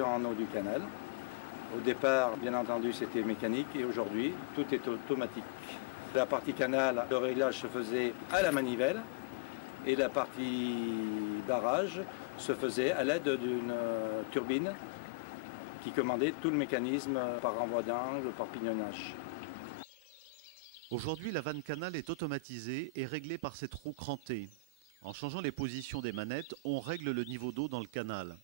En eau du canal. Au départ, bien entendu, c'était mécanique et aujourd'hui, tout est automatique. La partie canal, le réglage se faisait à la manivelle et la partie barrage se faisait à l'aide d'une turbine qui commandait tout le mécanisme par renvoi d'angle, par pignonnage. Aujourd'hui, la vanne canal est automatisée et réglée par cette roue crantée. En changeant les positions des manettes, on règle le niveau d'eau dans le canal.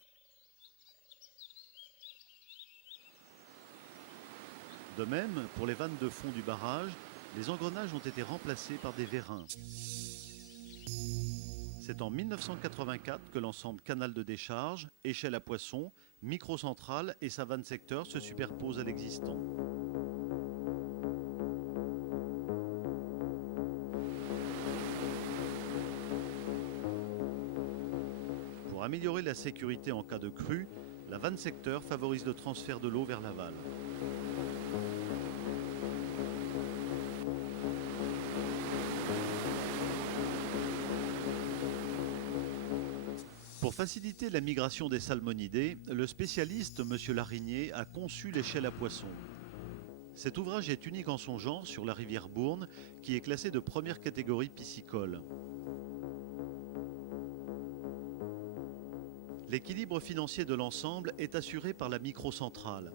De même, pour les vannes de fond du barrage, les engrenages ont été remplacés par des vérins. C'est en 1984 que l'ensemble canal de décharge, échelle à poisson, microcentrale et sa vanne secteur se superposent à l'existant. Pour améliorer la sécurité en cas de crue, la vanne secteur favorise le transfert de l'eau vers l'aval. Pour faciliter la migration des salmonidés, le spécialiste, M. Larigné, a conçu l'échelle à poisson. Cet ouvrage est unique en son genre sur la rivière Bourne, qui est classée de première catégorie piscicole. L'équilibre financier de l'ensemble est assuré par la microcentrale.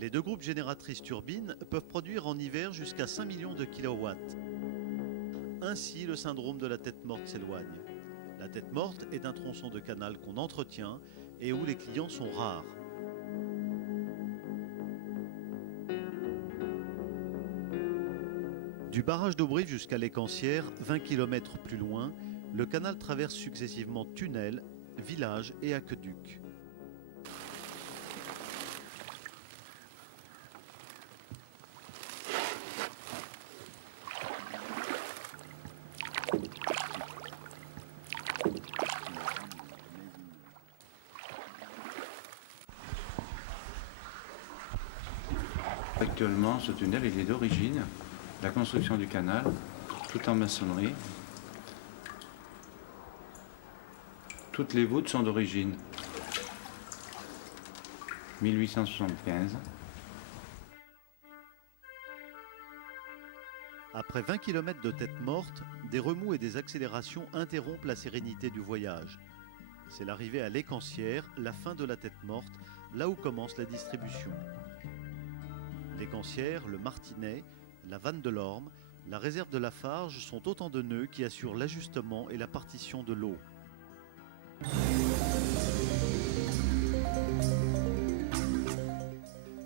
Les deux groupes génératrices turbines peuvent produire en hiver jusqu'à 5 millions de kilowatts. Ainsi, le syndrome de la tête morte s'éloigne. La tête morte est un tronçon de canal qu'on entretient et où les clients sont rares. Du barrage d'Aubry jusqu'à l'Écancière, 20 km plus loin, le canal traverse successivement tunnels, villages et aqueducs. Actuellement, ce tunnel il est d'origine, la construction du canal, tout en maçonnerie. Toutes les voûtes sont d'origine. 1875. Après 20 km de tête morte, des remous et des accélérations interrompent la sérénité du voyage. C'est l'arrivée à l'Écancière, la fin de la tête morte, là où commence la distribution. L'Écancière, le Martinet, la vanne de l'Orme, la réserve de Lafarge sont autant de nœuds qui assurent l'ajustement et la partition de l'eau.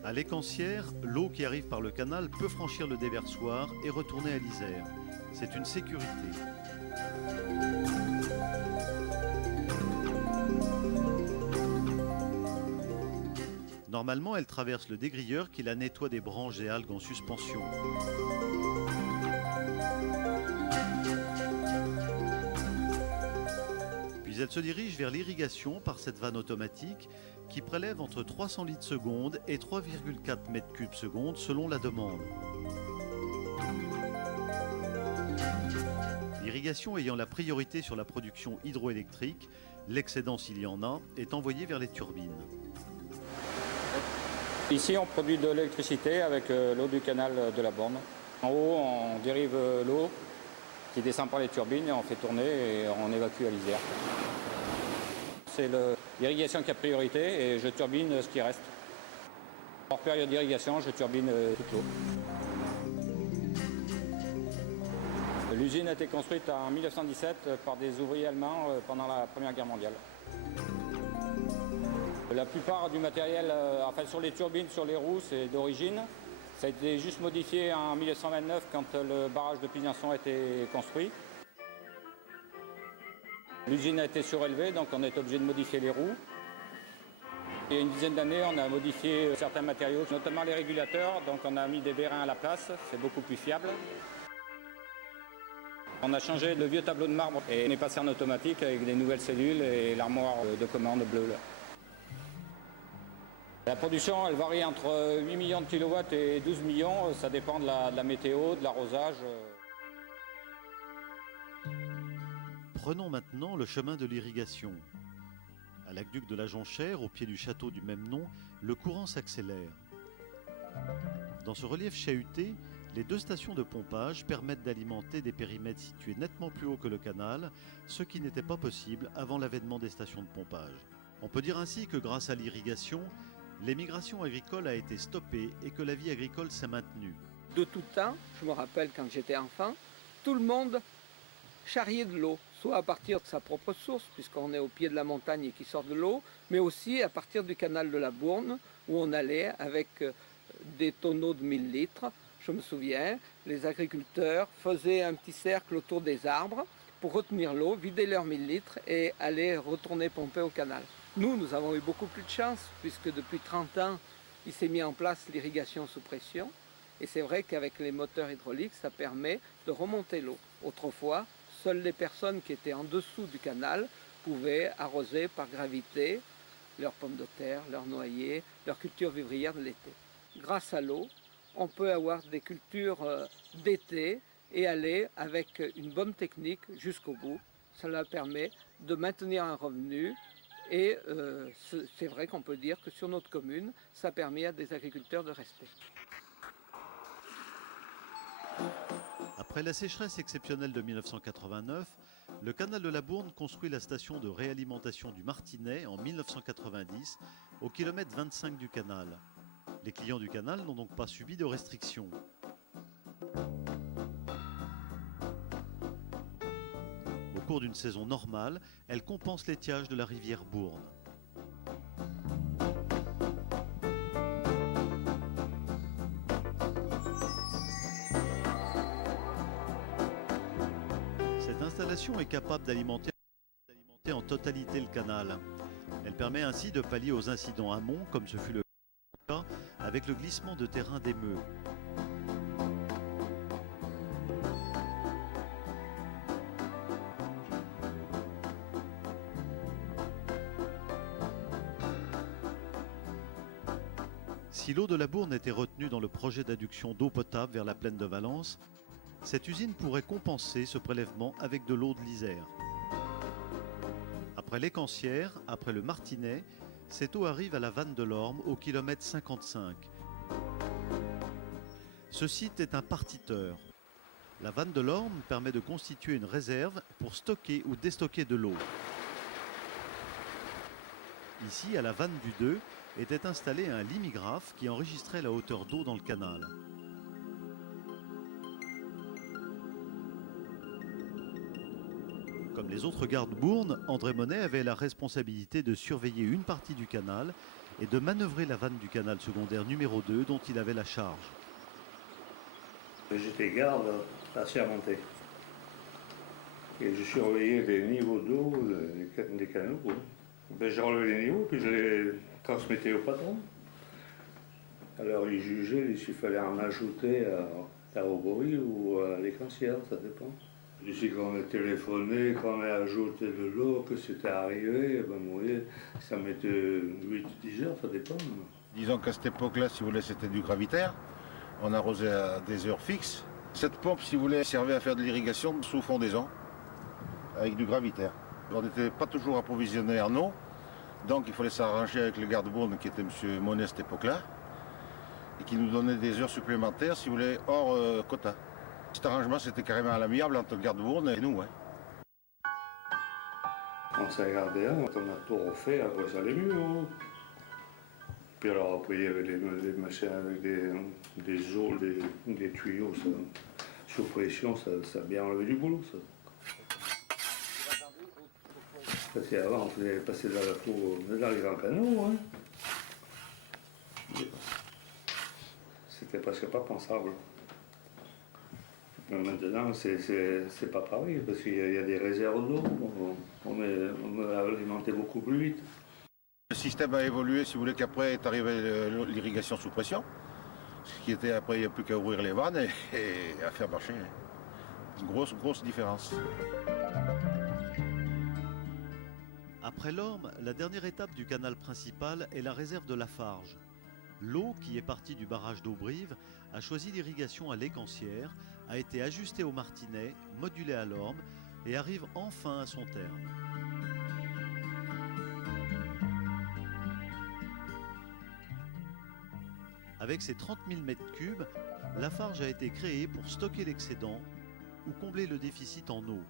À l'Écancière, l'eau qui arrive par le canal peut franchir le déversoir et retourner à l'Isère. C'est une sécurité. Normalement, elle traverse le dégrilleur qui la nettoie des branches et algues en suspension. Puis elle se dirige vers l'irrigation par cette vanne automatique qui prélève entre 300 litres seconde et 3,4 mètres cubes seconde selon la demande. L'irrigation ayant la priorité sur la production hydroélectrique, l'excédent s'il y en a, est envoyé vers les turbines. Ici, on produit de l'électricité avec l'eau du canal de la Borne. En haut, on dérive l'eau qui descend par les turbines et on fait tourner et on évacue à l'Isère. C'est l'irrigation qui a priorité et je turbine ce qui reste. Hors période d'irrigation, je turbine toute l'eau. L'usine a été construite en 1917 par des ouvriers allemands pendant la Première Guerre mondiale. La plupart du matériel, enfin sur les turbines, sur les roues, c'est d'origine. Ça a été juste modifié en 1929 quand le barrage de Pignançon a été construit. L'usine a été surélevée, donc on est obligé de modifier les roues. Il y a une dizaine d'années, on a modifié certains matériaux, notamment les régulateurs, donc on a mis des vérins à la place, c'est beaucoup plus fiable. On a changé le vieux tableau de marbre et on est passé en automatique avec des nouvelles cellules et l'armoire de commande bleue. La production, elle varie entre 8 millions de kilowatts et 12 millions, ça dépend de la météo, de l'arrosage. Prenons maintenant le chemin de l'irrigation. À l'aqueduc de la Jonchère, au pied du château du même nom, le courant s'accélère. Dans ce relief chahuté, les 2 stations de pompage permettent d'alimenter des périmètres situés nettement plus haut que le canal, ce qui n'était pas possible avant l'avènement des stations de pompage. On peut dire ainsi que grâce à l'irrigation, l'émigration agricole a été stoppée et que la vie agricole s'est maintenue. De tout temps, je me rappelle quand j'étais enfant, tout le monde charriait de l'eau, soit à partir de sa propre source, puisqu'on est au pied de la montagne et qui sort de l'eau, mais aussi à partir du canal de la Bourne, où on allait avec des tonneaux de 1000 litres. Je me souviens, les agriculteurs faisaient un petit cercle autour des arbres pour retenir l'eau, vider leurs 1000 litres et aller retourner pomper au canal. Nous avons eu beaucoup plus de chance, puisque depuis 30 ans, il s'est mis en place l'irrigation sous pression. Et c'est vrai qu'avec les moteurs hydrauliques, ça permet de remonter l'eau. Autrefois, seules les personnes qui étaient en dessous du canal pouvaient arroser par gravité leurs pommes de terre, leurs noyers, leurs cultures vivrières de l'été. Grâce à l'eau, on peut avoir des cultures d'été et aller avec une bonne technique jusqu'au bout. Cela permet de maintenir un revenu et c'est vrai qu'on peut dire que sur notre commune, ça permet à des agriculteurs de rester. Après la sécheresse exceptionnelle de 1989, le canal de la Bourne construit la station de réalimentation du Martinet en 1990, au kilomètre 25 du canal. Les clients du canal n'ont donc pas subi de restrictions. Au cours d'une saison normale, elle compense l'étiage de la rivière Bourne. Cette installation est capable d'alimenter en totalité le canal. Elle permet ainsi de pallier aux incidents amont, comme ce fut le cas avec le glissement de terrain des Meux. Si l'eau de la Bourne était retenue dans le projet d'adduction d'eau potable vers la plaine de Valence, cette usine pourrait compenser ce prélèvement avec de l'eau de l'Isère. Après l'Écancière, après le Martinet, cette eau arrive à la Vanne de l'Orme au kilomètre 55. Ce site est un partiteur. La Vanne de l'Orme permet de constituer une réserve pour stocker ou déstocker de l'eau. Ici, à la Vanne du 2, était installé un limigraphe qui enregistrait la hauteur d'eau dans le canal. Comme les autres gardes Bourne, André Monet avait la responsabilité de surveiller une partie du canal et de manœuvrer la vanne du canal secondaire numéro 2 dont il avait la charge. J'étais garde à Sermonté et je surveillais les niveaux d'eau des canaux. Je relevais les niveaux puis je les transmettais au patron. Alors il jugeait s'il fallait en ajouter à Robory ou à l'Écancière, ça dépend. Ici, quand on a téléphoné, quand on a ajouté de l'eau, que c'était arrivé, ben, vous voyez, ça mettait 8-10 heures, ça dépend. Disons qu'à cette époque-là, si vous voulez, c'était du gravitaire. On arrosait à des heures fixes. Cette pompe, si vous voulez, servait à faire de l'irrigation sous fondaison, avec du gravitaire. On n'était pas toujours approvisionné en eau, donc il fallait s'arranger avec le garde-bourne qui était M. Monet à cette époque-là, et qui nous donnait des heures supplémentaires, si vous voulez, hors quota. Cet arrangement, c'était carrément à l'amiable entre le garde-bourne et nous. On s'est regardé, quand on a tout refait, après ça allait mieux. Puis alors après, il y avait des machins avec des eaux, des tuyaux, ça, sous pression, ça a bien enlevé du boulot, ça. Parce qu'avant, on faisait passer dans la cour, dans les grands canaux. C'était presque pas pensable. Mais maintenant, c'est pas pareil, parce qu'il y a des réserves d'eau. On est alimenté beaucoup plus vite. Le système a évolué, si vous voulez, qu'après est arrivée l'irrigation sous pression. Ce qui était après, il n'y a plus qu'à ouvrir les vannes et à faire marcher. Une grosse différence. Après l'Orme, la dernière étape du canal principal est la réserve de Lafarge. L'eau, qui est partie du barrage d'Aubrive, a choisi l'irrigation à l'Écancière, a été ajustée au Martinet, modulée à l'Orme et arrive enfin à son terme. Avec ses 30 000 m3, Lafarge a été créée pour stocker l'excédent ou combler le déficit en eau.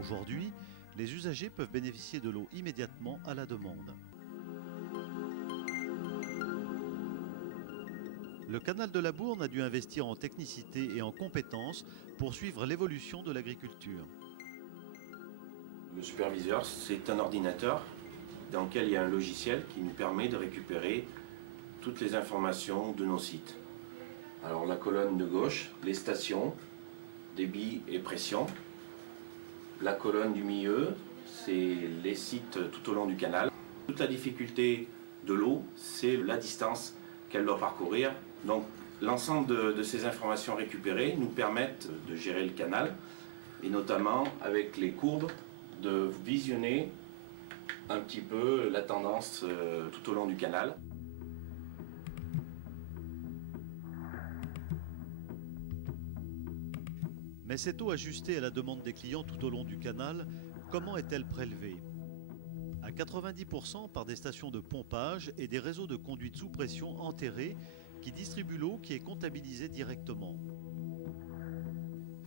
Aujourd'hui, les usagers peuvent bénéficier de l'eau immédiatement à la demande. Le canal de la Bourne a dû investir en technicité et en compétences pour suivre l'évolution de l'agriculture. Le superviseur, c'est un ordinateur dans lequel il y a un logiciel qui nous permet de récupérer toutes les informations de nos sites. Alors la colonne de gauche, les stations, débit et pression. La colonne du milieu, c'est les sites tout au long du canal. Toute la difficulté de l'eau, c'est la distance qu'elle doit parcourir. Donc l'ensemble de ces informations récupérées nous permettent de gérer le canal et notamment avec les courbes de visionner un petit peu la tendance tout au long du canal. Mais cette eau ajustée à la demande des clients tout au long du canal, comment est-elle prélevée? À 90% par des stations de pompage et des réseaux de conduites sous pression enterrés qui distribuent l'eau qui est comptabilisée directement.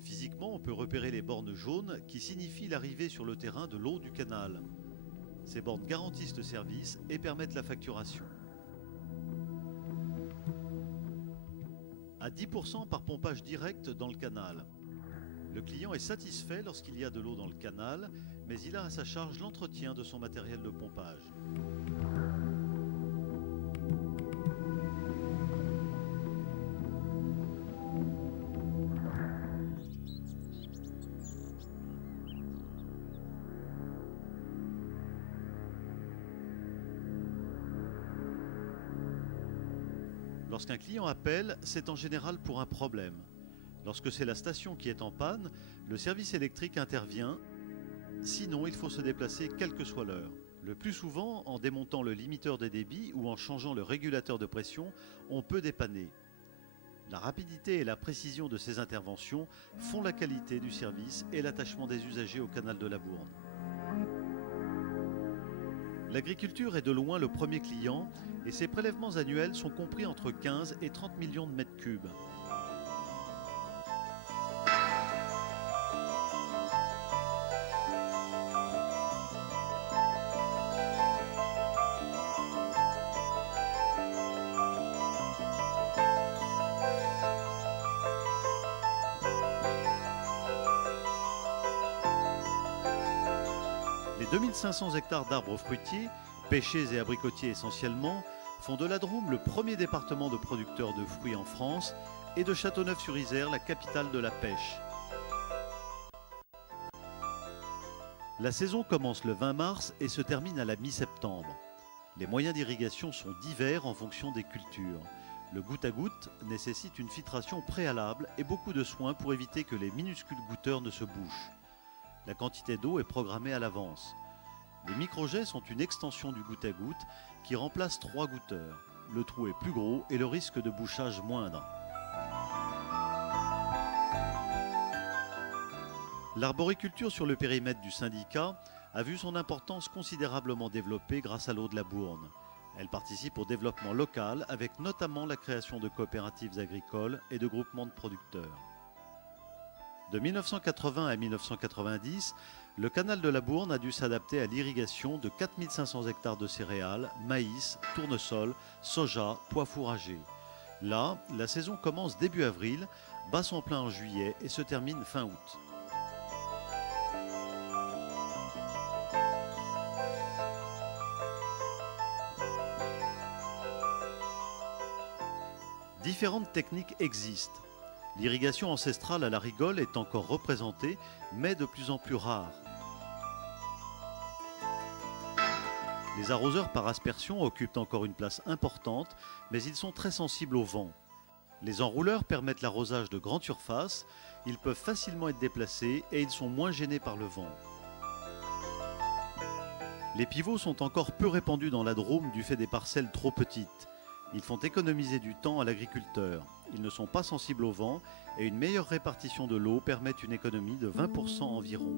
Physiquement, on peut repérer les bornes jaunes qui signifient l'arrivée sur le terrain de l'eau du canal. Ces bornes garantissent le service et permettent la facturation. À 10% par pompage direct dans le canal. Le client est satisfait lorsqu'il y a de l'eau dans le canal, mais il a à sa charge l'entretien de son matériel de pompage. Lorsqu'un client appelle, c'est en général pour un problème. Lorsque c'est la station qui est en panne, le service électrique intervient. Sinon, il faut se déplacer quelle que soit l'heure. Le plus souvent, en démontant le limiteur des débits ou en changeant le régulateur de pression, on peut dépanner. La rapidité et la précision de ces interventions font la qualité du service et l'attachement des usagers au canal de la Bourne. L'agriculture est de loin le premier client et ses prélèvements annuels sont compris entre 15 et 30 millions de mètres cubes. Les 2500 hectares d'arbres fruitiers, pêchers et abricotiers essentiellement, font de la Drôme le premier département de producteurs de fruits en France et de Châteauneuf-sur-Isère la capitale de la pêche. La saison commence le 20 mars et se termine à la mi-septembre. Les moyens d'irrigation sont divers en fonction des cultures. Le goutte à goutte nécessite une filtration préalable et beaucoup de soins pour éviter que les minuscules goutteurs ne se bouchent. La quantité d'eau est programmée à l'avance. Les microjets sont une extension du goutte à goutte qui remplace 3 goutteurs. Le trou est plus gros et le risque de bouchage moindre. L'arboriculture sur le périmètre du syndicat a vu son importance considérablement développée grâce à l'eau de la Bourne. Elle participe au développement local avec notamment la création de coopératives agricoles et de groupements de producteurs. De 1980 à 1990, le canal de la Bourne a dû s'adapter à l'irrigation de 4500 hectares de céréales, maïs, tournesol, soja, pois fourragers. Là, la saison commence début avril, bat son plein en juillet et se termine fin août. Différentes techniques existent. L'irrigation ancestrale à la rigole est encore représentée, mais de plus en plus rare. Les arroseurs par aspersion occupent encore une place importante, mais ils sont très sensibles au vent. Les enrouleurs permettent l'arrosage de grandes surfaces, ils peuvent facilement être déplacés et ils sont moins gênés par le vent. Les pivots sont encore peu répandus dans la Drôme du fait des parcelles trop petites. Ils font économiser du temps à l'agriculteur. Ils ne sont pas sensibles au vent et une meilleure répartition de l'eau permet une économie de 20% environ.